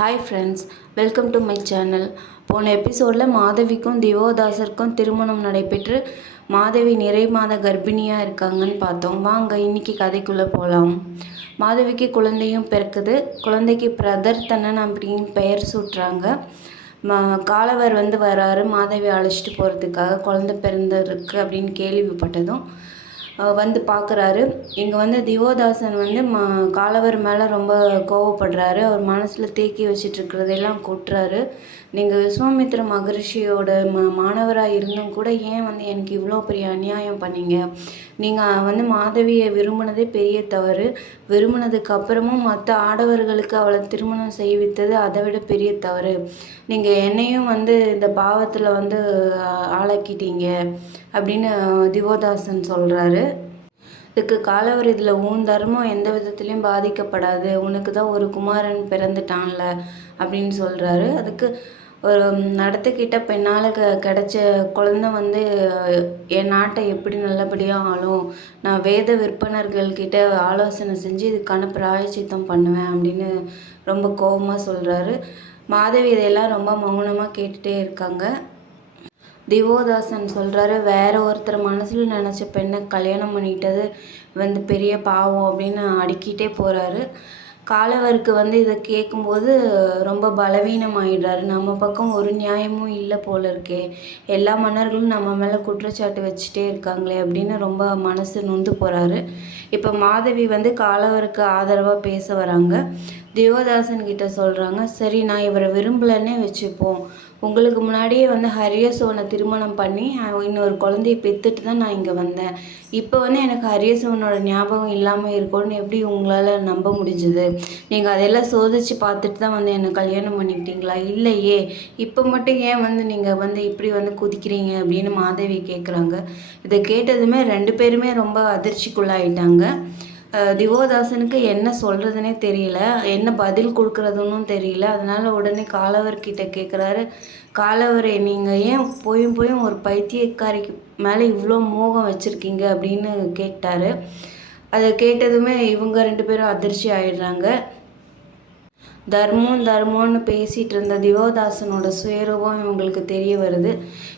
Hi friends welcome to my channel போன எபிசோடில் மாதவிக்கும் திவோதாசருக்கும் திருமணம் நடைபெற்று மாதவி நிறை மாத கர்ப்பிணியாக இருக்காங்கன்னு பார்த்தோம். வாங்க இன்னைக்கு கதைக்குள்ளே போகலாம் மாதவிக்கு குழந்தையும் பிறக்குது. குழந்தைக்கு பிரதர்த்தனன் அப்படின்னு பெயர் சூட்டுறாங்க. மா காலவர் வந்து வராரு. மாதவி அழைச்சிட்டு போகிறதுக்காக குழந்தை பிறந்திருக்கு அப்படின்னு கேள்விப்பட்டதும் வந்து பார்க்குறாரு இங்கே வந்து திவோதாசன் வந்து ம காலவர் மேலே ரொம்ப கோவப்படுறாரு. அவர் மனசில் தேக்கி வச்சிட்ருக்கிறதெல்லாம் கொட்டுறாரு. நீங்கள் விஸ்வாமித்ர மகரிஷியோட ம மாணவராக இருந்தும் கூட ஏன் வந்து எனக்கு இவ்வளோ பெரிய அநியாயம் பண்ணீங்க? நீங்கள் வந்து மாதவியை விரும்பினதே பெரிய தவறு. விரும்பினதுக்கு அப்புறமும் மற்ற ஆடவர்களுக்கு அவளை திருமணம் செய்வித்தது அதை விட பெரிய தவறு. நீங்கள் என்னையும் வந்து இந்த பாவத்தில் வந்து ஆளாக்கிட்டீங்க அப்படின்னு திவோதாசன் சொல்கிறாரு இதுக்கு காலவர் இதில் உன் தர்மம் எந்த விதத்துலேயும் பாதிக்கப்படாது. உனக்கு தான் ஒரு குமாரன் பிறந்துட்டான்ல அப்படின்னு சொல்கிறாரு அதுக்கு ஒரு நடத்துக்கிட்ட பெண்ணால் க கிடச்ச குழந்த வந்து என் நாட்டை எப்படி நல்லபடியாக ஆளும்? நான் வேத விற்பனர்கள்கிட்ட ஆலோசனை செஞ்சு இதுக்கான பிராயச்சித்தம் பண்ணுவேன் அப்படின்னு ரொம்ப கோபமாக சொல்கிறாரு மாதவி இதையெல்லாம் ரொம்ப மௌனமாக கேட்டுகிட்டே இருக்காங்க. திவோதாசன் சொல்கிறாரு வேற ஒருத்தர் மனசில் நினச்ச பெண்ணை கல்யாணம் பண்ணிக்கிட்டது வந்து பெரிய பாவம் அப்படின்னு அடுக்கிட்டே போகிறாரு காலவருக்கு வந்து இதை கேட்கும்போது ரொம்ப பலவீனமாயிடுறாரு. நம்ம பக்கம் ஒரு நியாயமும் இல்லை போல இருக்கே. எல்லா மன்னர்களும் நம்ம மேலே குற்றச்சாட்டு வச்சுட்டே இருக்காங்களே அப்படின்னு ரொம்ப மனசு நொந்து போகிறாரு இப்போ மாதவி வந்து காலவருக்கு ஆதரவாக பேச வராங்க. தேவதாசன் கிட்ட சொல்கிறாங்க சரி நான் இவரை விரும்பலன்னே வச்சுப்போம். உங்களுக்கு முன்னாடியே வந்து ஹரியசோனை திருமணம் பண்ணி இன்னொரு குழந்தைய பெற்றுட்டு தான் நான் இங்கே வந்தேன். இப்போ வந்து எனக்கு ஹரியசோனோட ஞாபகம் இல்லாமல் இருக்கும்னு எப்படி உங்களால் நம்ப முடிஞ்சுது? நீங்கள் அதெல்லாம் சோதித்து பார்த்துட்டு தான் வந்து என்னை கல்யாணம் பண்ணிக்கிட்டீங்களா? இல்லையே. இப்போ மட்டும் ஏன் வந்து நீங்கள் வந்து இப்படி வந்து குதிக்கிறீங்க? அப்படின்னு மாதவி கேட்குறாங்க இதை கேட்டதுமே ரெண்டு பேருமே ரொம்ப அதிர்ச்சிக்குள்ளாயிட்டாங்க. திவோதாசனுக்கு என்ன சொல்கிறதுனே தெரியல. என்ன பதில் கொடுக்குறதுன்னு தெரியல. அதனால் உடனே காலவர்கிட்ட கேட்குறாரு காலவரை நீங்கள் ஏன் போயும் போயும் ஒரு பைத்தியக்காரிக்கு மேலே இவ்வளோ மோகம் வச்சுருக்கீங்க அப்படின்னு கேட்டார். அதை கேட்டதுமே இவங்க ரெண்டு பேரும் அதிர்ச்சி ஆயிடுறாங்க. தர்மம் தர்மம்னு பேசிகிட்டு இருந்த திவோதாசனோட சுயரூபம் இவங்களுக்கு தெரிய வருது.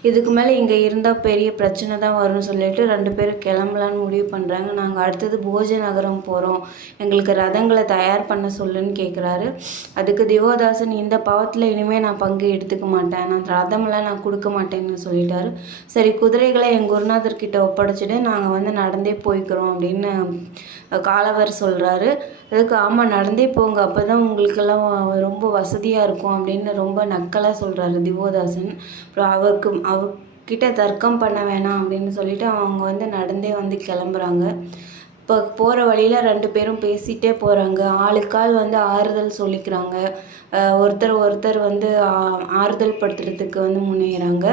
இதுக்கு மேலே இங்கே இருந்தால் பெரிய பிரச்சனை தான் வரும்னு சொல்லிட்டு ரெண்டு பேரும் கிளம்பலான்னு முடிவு பண்ணுறாங்க நாங்கள் அடுத்தது போஜ நகரம் போகிறோம் எங்களுக்கு ரதங்களை தயார் பண்ண சொல்லுன்னு கேட்குறாரு அதுக்கு திவோதாசன் இந்த பாவத்தில் இனிமேல் நான் பங்கு எடுத்துக்க மாட்டேன். நான் ரதமெல்லாம் நான் கொடுக்க மாட்டேன்னு சொல்லிட்டாரு. சரி குதிரைகளை எங்கள் குருநாதர்கிட்ட ஒப்படைச்சிட்டு நாங்கள் வந்து நடந்தே போய்க்கிறோம் அப்படின்னு காலவர் சொல்கிறாரு அதுக்கு ஆமாம் நடந்தே போங்க. அப்போ தான் உங்களுக்கெல்லாம் ரொம்ப வசதியாக இருக்கும் அப்படின்னு ரொம்ப நக்கலாக சொல்கிறாரு திவோதாசன். அப்புறம் அவருக்கு அவர்கிட்ட தர்க்கம் பண்ண வேணாம் அப்படின்னு சொல்லிட்டு அவங்க வந்து நடந்தே வந்து கிளம்புறாங்க. இப்போ போகிற வழியில் ரெண்டு பேரும் பேசிகிட்டே போகிறாங்க ஆளுக்கால் வந்து ஆறுதல் சொல்லிக்கிறாங்க. ஒருத்தர் ஒருத்தர் வந்து ஆறுதல் படுத்துறதுக்கு வந்து முன்னேறாங்க.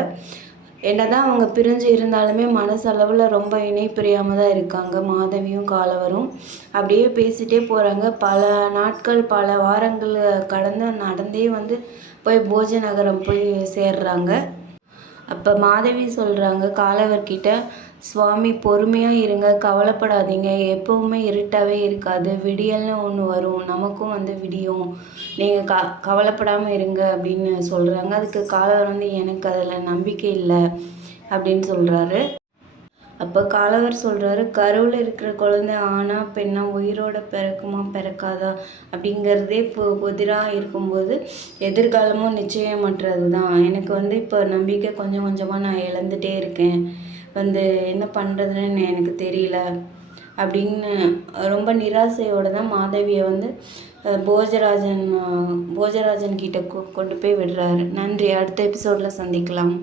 என்னதான் அவங்க பிரிஞ்சு இருந்தாலுமே மனசளவில் ரொம்ப இணை பிரியாமல் தான் இருக்காங்க. மாதவியும் காலவரும் அப்படியே பேசிகிட்டே போகிறாங்க பல நாட்கள் பல வாரங்கள் கடந்து நடந்தே வந்து போய் போஜ நகரம் போய் சேர்றாங்க. அப்போ மாதவி சொல்கிறாங்க காலவர்கிட்ட சுவாமி பொறுமையாக இருங்க. கவலைப்படாதீங்க. எப்போவுமே இருட்டாகவே இருக்காது. விடியல்னு ஒன்று வரும். நமக்கும் வந்து விடியும். நீங்கள் க கவலைப்படாமல் இருங்க அப்படின்னு சொல்கிறாங்க அதுக்கு காலவர் வந்து எனக்கு அதில் நம்பிக்கை இல்லை அப்படின்னு சொல்கிறாரு அப்போ காலவர் சொல்கிறாரு கருவில் இருக்கிற குழந்தை ஆனால் பெண்ணா உயிரோட பிறக்குமா பிறக்காதா? அப்படிங்கிறதே இப்போ புதிராக இருக்கும்போது எதிர்காலமும் நிச்சயமற்றது தான். எனக்கு வந்து இப்போ நம்பிக்கை கொஞ்சம் கொஞ்சமாக நான் இழந்துட்டே இருக்கேன். வந்து என்ன பண்ணுறதுன்னு எனக்கு தெரியல. அப்படின்னு ரொம்ப நிராசையோடு தான் மாதவியை வந்து போஜராஜன் போஜராஜன் கிட்ட கொண்டு போய் விடுறாரு. நன்றி. அடுத்த எபிசோடில் சந்திக்கலாம்.